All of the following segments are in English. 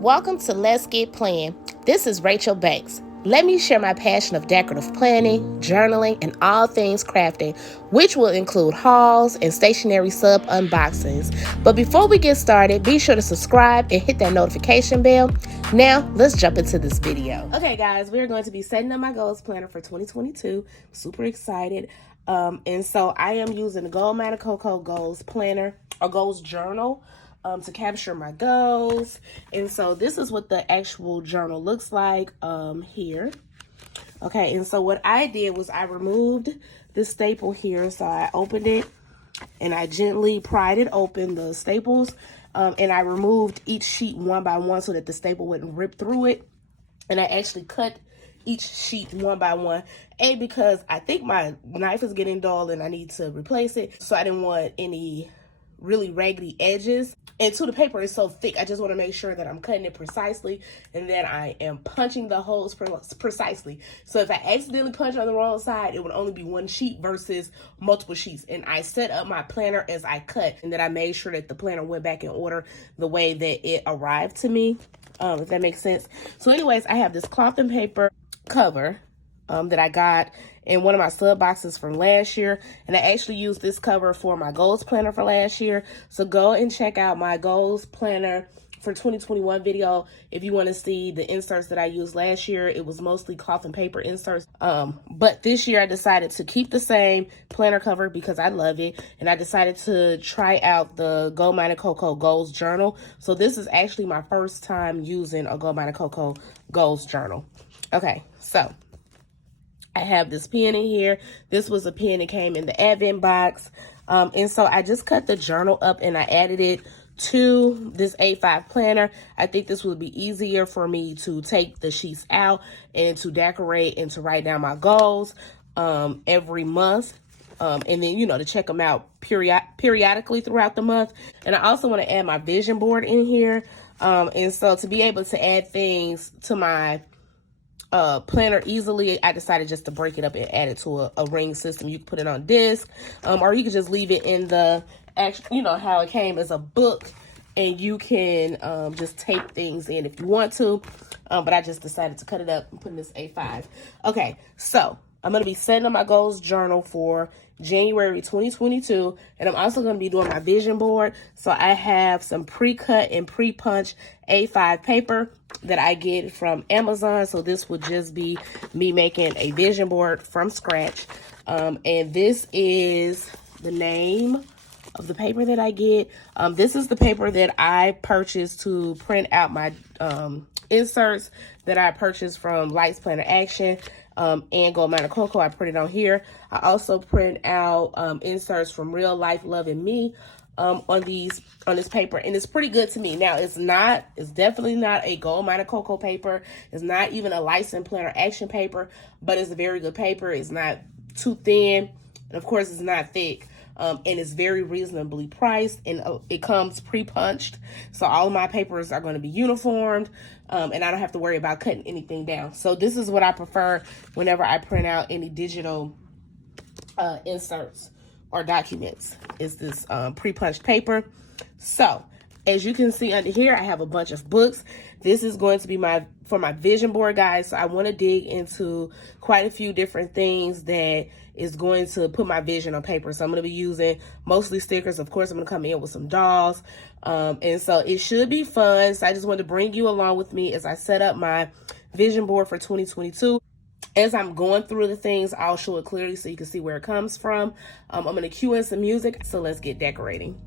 Welcome to Let's Get Planned. This is Rachel Banks. Let me share my passion of decorative planning, journaling, and all things crafting, which will include hauls and stationery sub unboxings. But before we get started, be sure to subscribe and hit that notification bell. Now, let's jump into this video. Okay, guys, we're going to be setting up my goals planner for 2022. Super excited. And so I am using the Gold Mine Cocoa Goals Planner or Goals Journal to capture my goals. And so this is what the actual journal looks like here. Okay, and so what I did was I removed the staple here. So I opened it and I gently pried it open, the staples, and I removed each sheet one by one so that the staple wouldn't rip through it. And I actually cut each sheet one by one, because I think my knife is getting dull and I need to replace it. So I didn't want any really raggedy edges. And the paper is so thick, I just want to make sure that I'm cutting it precisely and that I am punching the holes precisely. So if I accidentally punch on the wrong side, it would only be one sheet versus multiple sheets. And I set up my planner as I cut, and then I made sure that the planner went back in order the way that it arrived to me, if that makes sense. So anyways, I have this cloth and paper cover that I got in one of my sub boxes from last year, and I actually used this cover for my goals planner for last year. So go and check out my goals planner for 2021 video if you want to see the inserts that I used last year. It was mostly cloth and paper inserts, but this year I decided to keep the same planner cover because I love it, and I decided to try out the Gold Mine Cocoa Goals Journal. So this is actually my first time using a Gold Mine Cocoa Goals Journal. Okay, so I have this pen in here. This was a pen that came in the advent box. And so I just cut the journal up and I added it to this A5 planner. I think this would be easier for me to take the sheets out and to decorate and to write down my goals every month. And then, to check them out periodically throughout the month. And I also want to add my vision board in here. And so to be able to add things to my planner easily, I decided just to break it up and add it to a ring system. You can put it on disc, or you can just leave it in the actual, how it came as a book, and you can just tape things in if you want to. But I just decided to cut it up and put in this A5. Okay, so I'm going to be setting up my goals journal for January 2022, and I'm also going to be doing my vision board. So I have some pre-cut and pre-punched A5 paper that I get from Amazon. So this would just be me making a vision board from scratch. And this is the name of the paper that I get. This is the paper that I purchased to print out my inserts that I purchased from Lights Planner Action and Gold Mine Cocoa. I printed on here. I also print out inserts from Real Life Love and Me on this paper, and it's pretty good to me. Now, it's definitely not a Gold Mine Cocoa paper. It's not even a Lights Planner Action paper, but it's a very good paper. It's not too thin, and of course, it's not thick. And it's very reasonably priced, and it comes pre-punched. So all of my papers are going to be uniformed, and I don't have to worry about cutting anything down. So this is what I prefer whenever I print out any digital inserts or documents, is this pre-punched paper. So as you can see under here, I have a bunch of books. This is going to be for my vision board, guys. So I want to dig into quite a few different things that is going to put my vision on paper. So I'm going to be using mostly stickers. Of course, I'm going to come in with some dolls. And so it should be fun. So I just wanted to bring you along with me as I set up my vision board for 2022. As I'm going through the things, I'll show it clearly so you can see where it comes from. I'm going to cue in some music. So let's get decorating.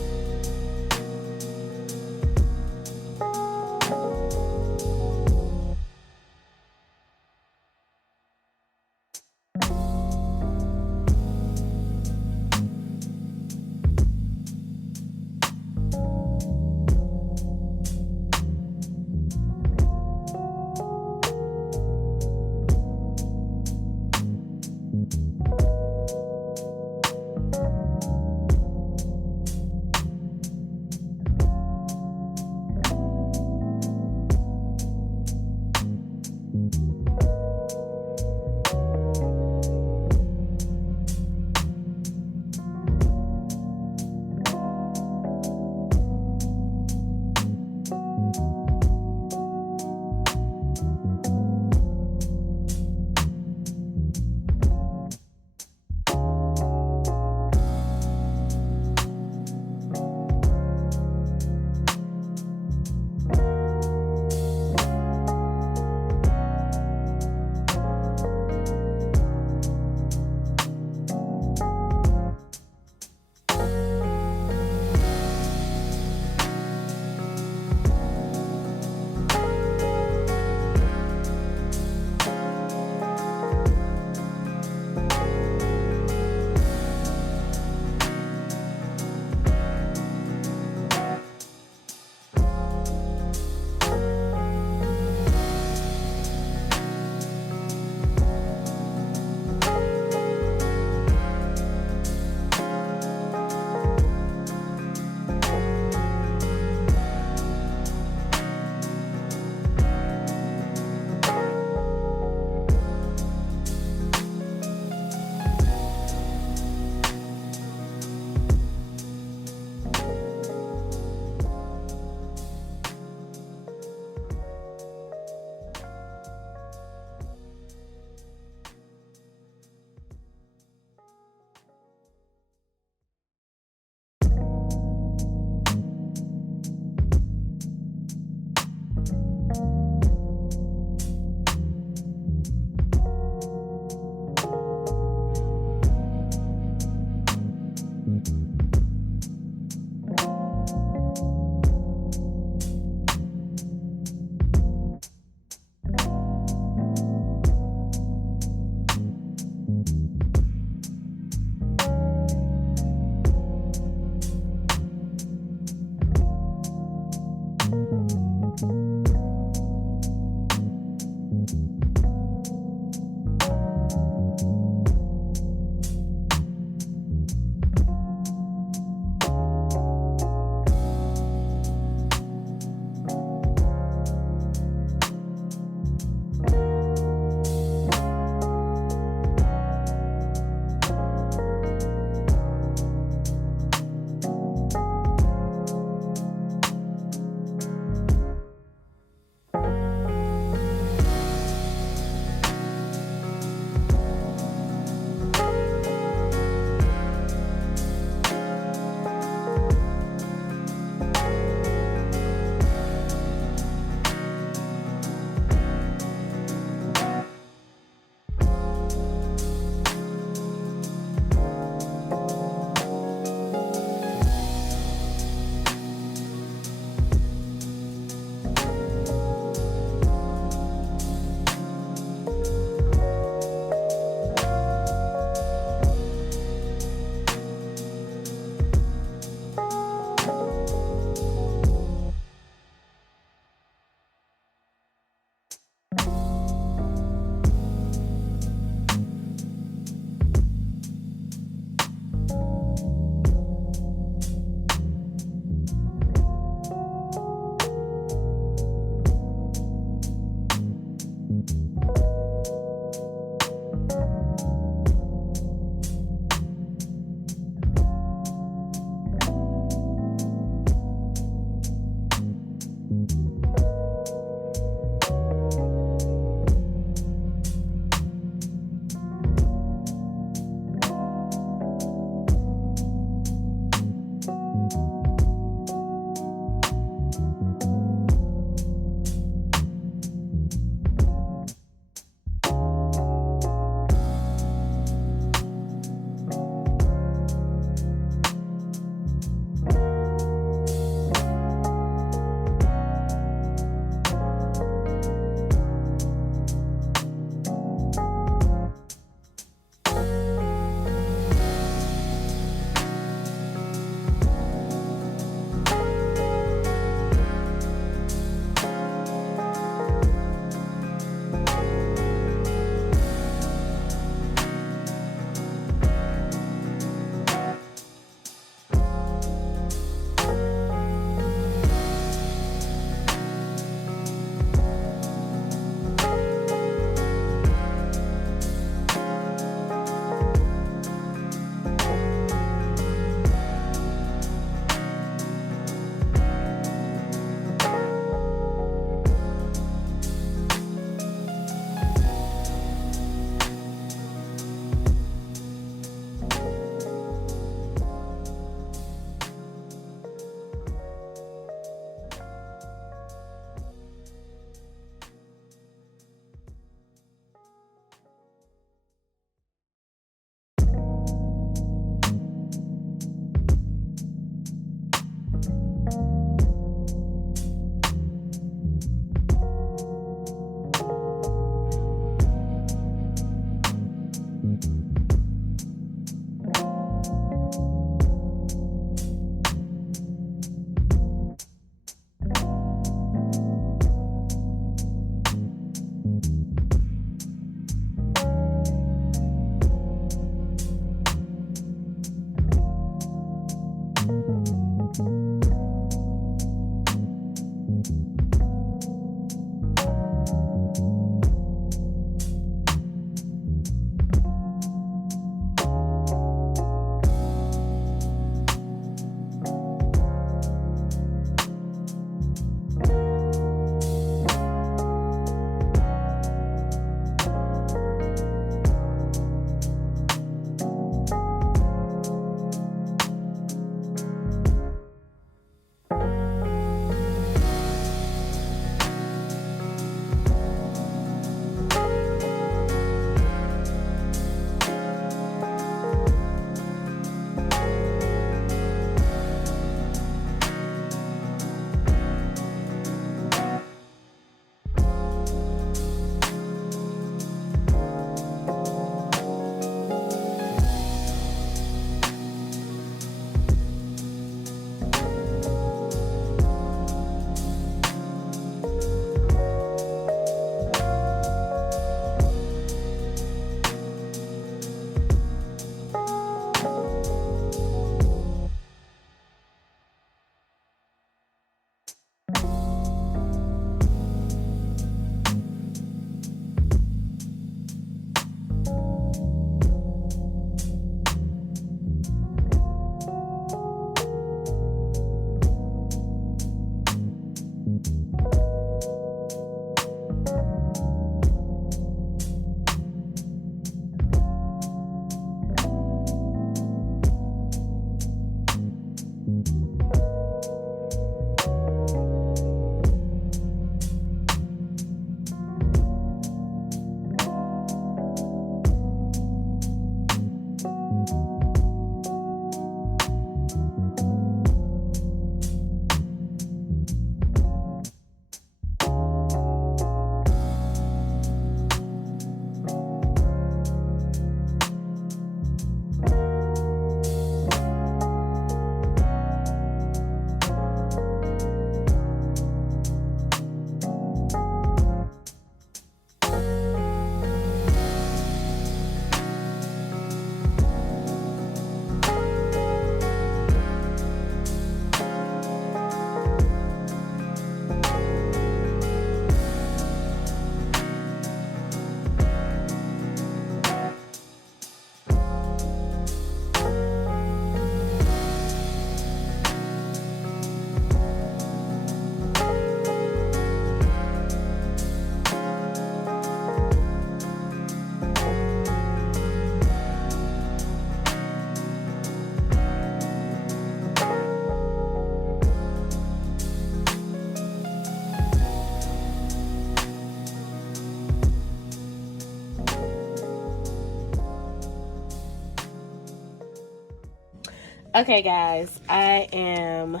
Okay, guys, I am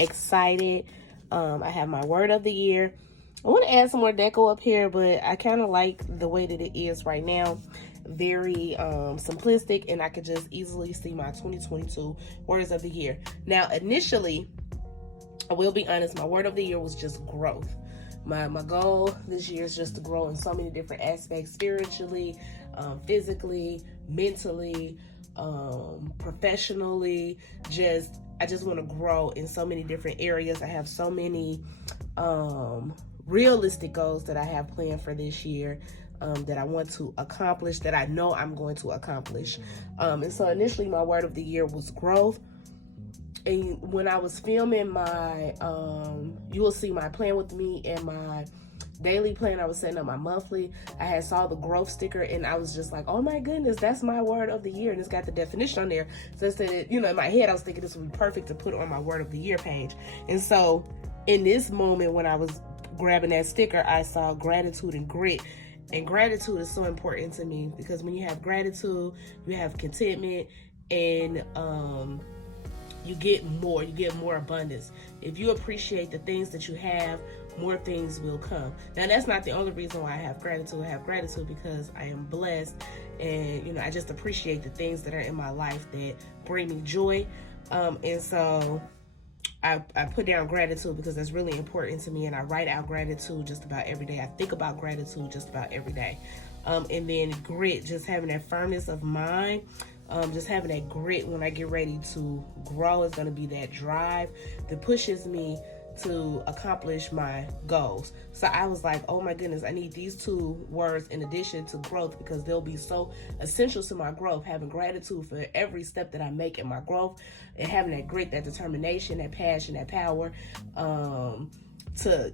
excited. I have my word of the year. I want to add some more deco up here, but I kind of like the way that it is right now. Very simplistic, and I could just easily see my 2022 words of the year. Now, initially, I will be honest, my word of the year was just growth. My goal this year is just to grow in so many different aspects, spiritually, physically, mentally, professionally. I just want to grow in so many different areas. I have so many realistic goals that I have planned for this year, that I want to accomplish, that I know I'm going to accomplish. And so initially my word of the year was growth. And when I was filming my, you will see my plan with me and my daily plan, I was setting up my monthly, I had saw the growth sticker, and I was just like, oh my goodness, that's my word of the year, and it's got the definition on there. So I said, in my head I was thinking this would be perfect to put on my word of the year page. And so in this moment when I was grabbing that sticker, I saw gratitude and grit. And gratitude is so important to me, because when you have gratitude, you have contentment, and you get more abundance. If you appreciate the things that you have, more things will come. Now, that's not the only reason why I have gratitude. I have gratitude because I am blessed, and I just appreciate the things that are in my life that bring me joy. And so I put down gratitude because that's really important to me, and I write out gratitude just about every day. I think about gratitude just about every day. And then grit, just having that firmness of mind. Just having that grit when I get ready to grow is going to be that drive that pushes me to accomplish my goals. So I was like, oh my goodness, I need these two words in addition to growth, because they'll be so essential to my growth. Having gratitude for every step that I make in my growth, and having that grit, that determination, that passion, that power, to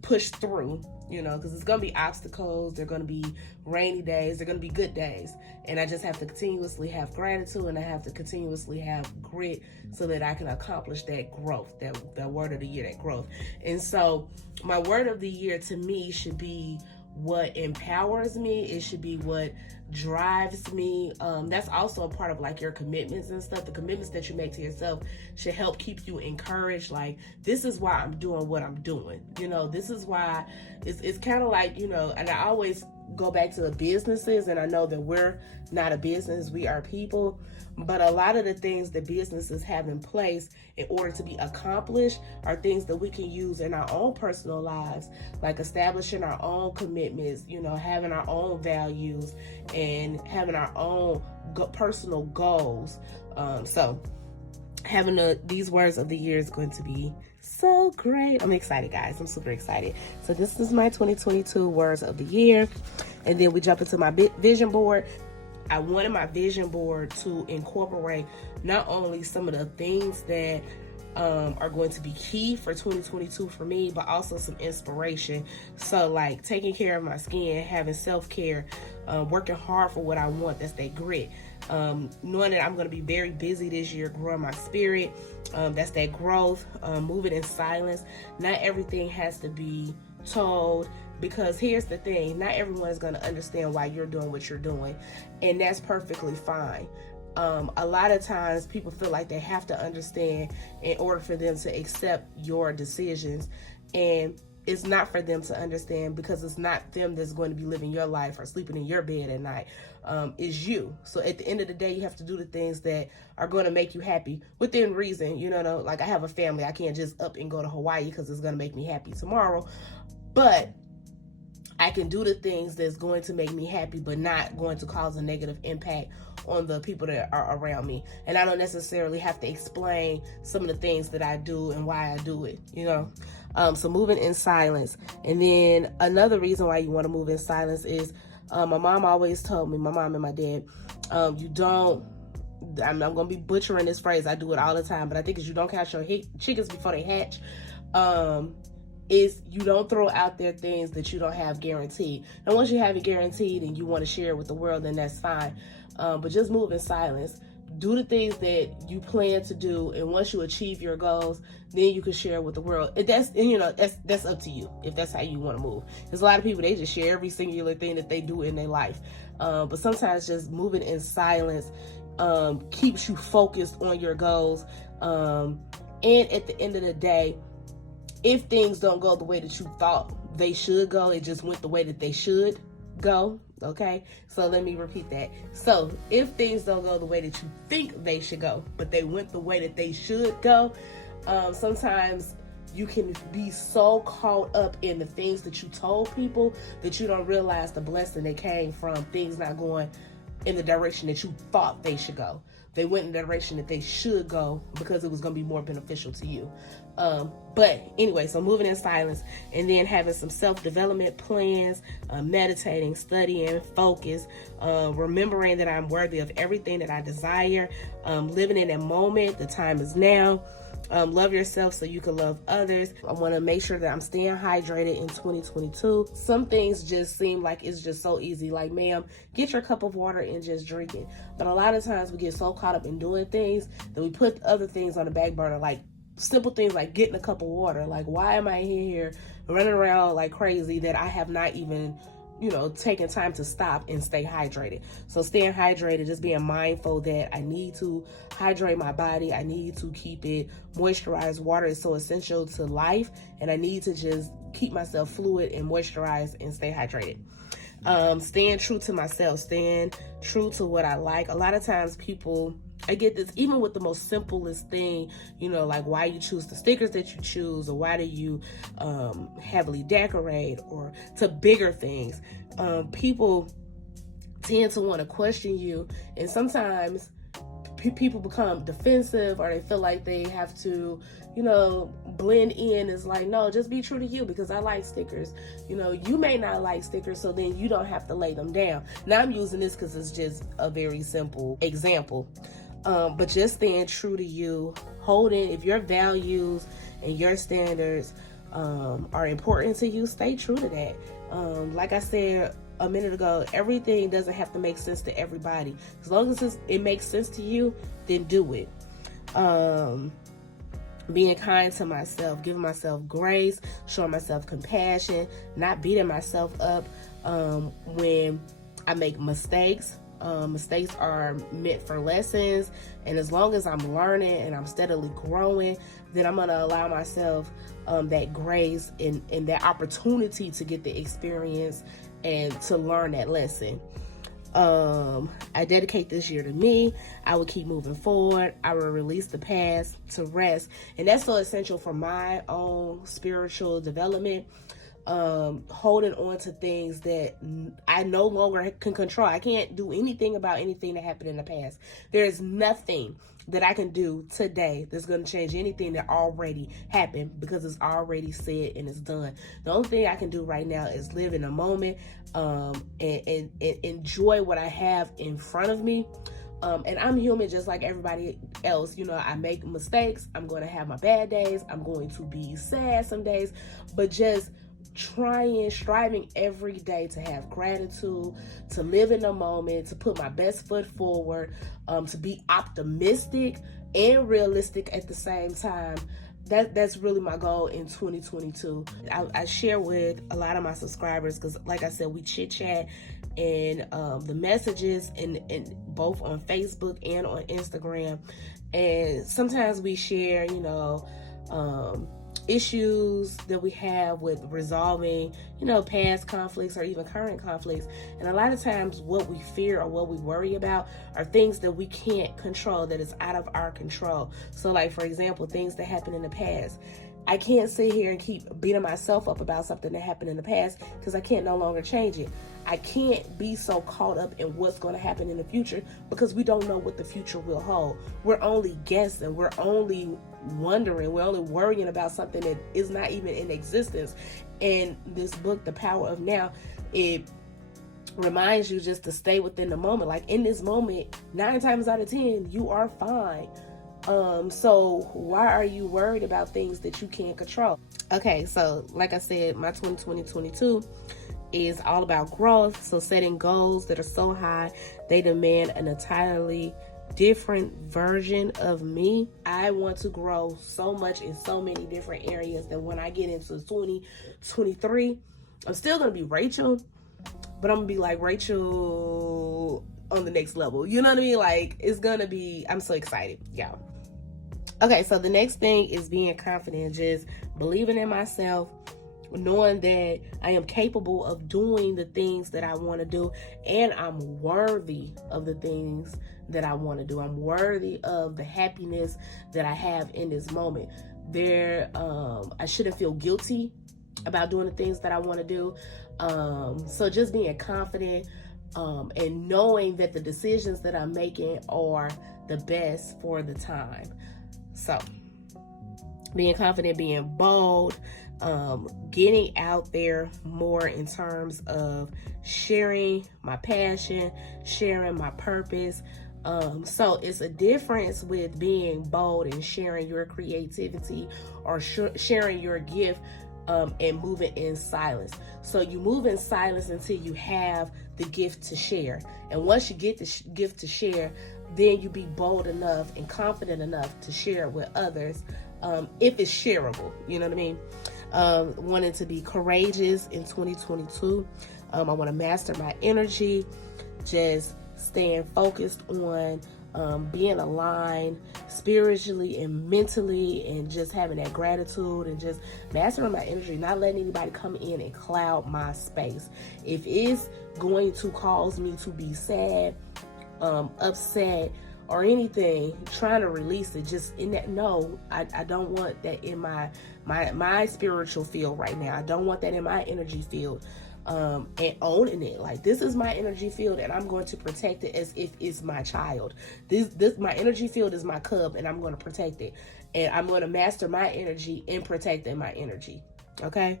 push through, because it's going to be obstacles. They're going to be rainy days. They're going to be good days. And I just have to continuously have gratitude, and I have to continuously have grit so that I can accomplish that growth, that word of the year, that growth. And so my word of the year to me should be what empowers me. It should be what drives me. That's also a part of like your commitments and stuff. The commitments that you make to yourself should help keep you encouraged. Like, this is why I'm doing what I'm doing. This is why it's kind of like, and I always go back to the businesses, and I know that we're not a business, we are people. But a lot of the things that businesses have in place in order to be accomplished are things that we can use in our own personal lives, like establishing our own commitments, having our own values, and having our own personal goals. So having these words of the year is going to be so great. I'm excited, guys. I'm super excited. So this is my 2022 words of the year. And then we jump into my vision board. I wanted my vision board to incorporate not only some of the things that are going to be key for 2022 for me, but also some inspiration. So like taking care of my skin, having self-care, working hard for what I want. That's that grit. Knowing that I'm going to be very busy this year, growing my spirit. That's that growth. Moving in silence. Not everything has to be told, because here's the thing, not everyone is going to understand why you're doing what you're doing, and that's perfectly fine. A lot of times people feel like they have to understand in order for them to accept your decisions, and it's not for them to understand, because it's not them that's going to be living your life or sleeping in your bed at night. It's you. So at the end of the day, you have to do the things that are going to make you happy within reason. Like I have a family. I can't just up and go to Hawaii because it's going to make me happy tomorrow. But I can do the things that's going to make me happy, but not going to cause a negative impact on the people that are around me. And I don't necessarily have to explain some of the things that I do and why I do it, So moving in silence. And then another reason why you want to move in silence is my mom always told me, my mom and my dad, I'm going to be butchering this phrase. I do it all the time, but I think it's you don't count your chickens before they hatch. Is you don't throw out there things that you don't have guaranteed. And once you have it guaranteed and you want to share it with the world, then that's fine. But just move in silence. Do the things that you plan to do, and once you achieve your goals, then you can share with the world. That's up to you if that's how you want to move. There's a lot of people, they just share every singular thing that they do in their life. But sometimes just moving in silence keeps you focused on your goals. And at the end of the day, if things don't go the way that you thought they should go, it just went the way that they should go. Okay, so let me repeat that. So if things don't go the way that you think they should go, but they went the way that they should go, sometimes you can be so caught up in the things that you told people that you don't realize the blessing that came from things not going in the direction that you thought they should go. They went in the direction that they should go because it was going to be more beneficial to you. But anyway, so moving in silence, and then having some self-development plans, meditating, studying, focus, remembering that I'm worthy of everything that I desire, living in that moment. The time is now. Love yourself so you can love others. I want to make sure that I'm staying hydrated in 2022. Some things just seem like it's just so easy. Like, ma'am, get your cup of water and just drink it. But a lot of times we get so caught up in doing things that we put other things on the back burner, like simple things like getting a cup of water. Like, why am I here running around like crazy that I have not even taking time to stop and stay hydrated? So staying hydrated, just being mindful that I need to hydrate my body. I need to keep it moisturized. Water is so essential to life, and I need to just keep myself fluid and moisturized and stay hydrated. Staying true to myself, staying true to what I like. A lot of times I get this even with the most simplest thing, like why you choose the stickers that you choose, or why do you heavily decorate, or to bigger things. People tend to want to question you, and sometimes people become defensive, or they feel like they have to, blend in. It's like, no, just be true to you, because I like stickers. You may not like stickers, so then you don't have to lay them down. Now I'm using this because it's just a very simple example. But just staying true to you, holding, if your values and your standards are important to you, stay true to that. Like I said a minute ago, everything doesn't have to make sense to everybody. As long as it makes sense to you, then do it. Being kind to myself, giving myself grace, showing myself compassion, not beating myself up when I make mistakes. Mistakes are meant for lessons, and as long as I'm learning and I'm steadily growing, then I'm going to allow myself that grace and that opportunity to get the experience and to learn that lesson. I dedicate this year to me. I will keep moving forward. I will release the past to rest, and that's so essential for my own spiritual development. Holding on to things that I no longer can control. I can't do anything about anything that happened in the past. There is nothing that I can do today that's going to change anything that already happened, because it's already said and it's done. The only thing I can do right now is live in a moment and enjoy what I have in front of me. And I'm human just like everybody else. I make mistakes. I'm going to have my bad days. I'm going to be sad some days, but just striving every day to have gratitude, to live in the moment, to put my best foot forward, to be optimistic and realistic at the same time. That's really my goal in 2022. I share with a lot of my subscribers, because like I said, we chit chat and the messages and both on Facebook and on Instagram, and sometimes we share issues that we have with resolving, past conflicts or even current conflicts. And a lot of times what we fear or what we worry about are things that we can't control, that is out of our control. So like, for example, things that happened in the past. I can't sit here and keep beating myself up about something that happened in the past, because I can't no longer change it. I can't be so caught up in what's going to happen in the future, because we don't know what the future will hold. We're only guessing. We're only wondering. We're only worrying about something that is not even in existence. And this book, The Power of Now, it reminds you just to stay within the moment. Like, in this moment, 9 times out of 10, you are fine. So why are you worried about things that you can't control? Okay, so like I said, my 2022 is all about growth. So setting goals that are so high, they demand an entirely different version of me. I want to grow so much in so many different areas that when I get into 2023, I'm still going to be Rachel, but I'm going to be like Rachel on the next level. You know what I mean? Like, it's gonna be, I'm so excited, y'all. Okay, so the next thing is being confident, just believing in myself, knowing that I am capable of doing the things that I want to do, and I'm worthy of the things that I want to do. I'm worthy of the happiness that I have in this moment. I shouldn't feel guilty about doing the things that I want to do. So just being confident, and knowing that the decisions that I'm making are the best for the time. So being confident, being bold, getting out there more in terms of sharing my passion, sharing my purpose. So it's a difference with being bold and sharing your creativity, or sharing your gift, and moving in silence. So you move in silence until you have the gift to share. And once you get the gift to share, then you be bold enough and confident enough to share it with others, if it's shareable. You know what I mean? Wanting to be courageous in 2022. I want to master my energy, just staying focused on being aligned spiritually and mentally, and just having that gratitude, and just mastering my energy, not letting anybody come in and cloud my space. If it's going to cause me to be sad, upset, or anything, trying to release it, just in that, no, I don't want that in my spiritual field right now. I don't want that in my energy field. And owning it, like, this is my energy field, and I'm going to protect it as if it's my child. This my energy field is my cub, and I'm going to protect it, and I'm going to master my energy and protecting my energy. Okay.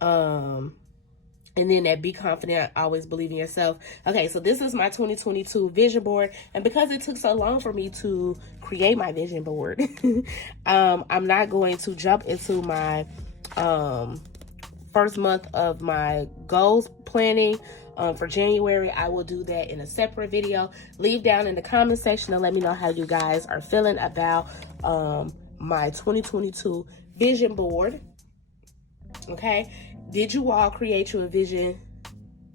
And then that be confident, always believe in yourself. Okay, so this is my 2022 vision board. And because it took so long for me to create my vision board, I'm not going to jump into my first month of my goals planning for January. I will do that in a separate video. Leave down in the comment section and let me know how you guys are feeling about my 2022 vision board. Okay, did you all create your vision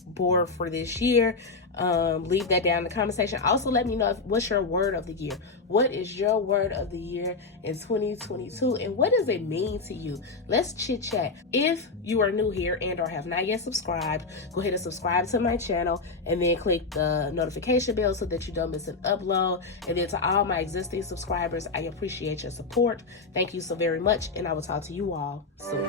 board for this year? Leave that down in the comment section. Also, let me know what's your word of the year. What is your word of the year in 2022, and what does it mean to you? Let's chit chat. If you are new here and or have not yet subscribed, go ahead and subscribe to my channel, and then click the notification bell so that you don't miss an upload. And then to all my existing subscribers, I appreciate your support. Thank you so very much, and I will talk to you all soon.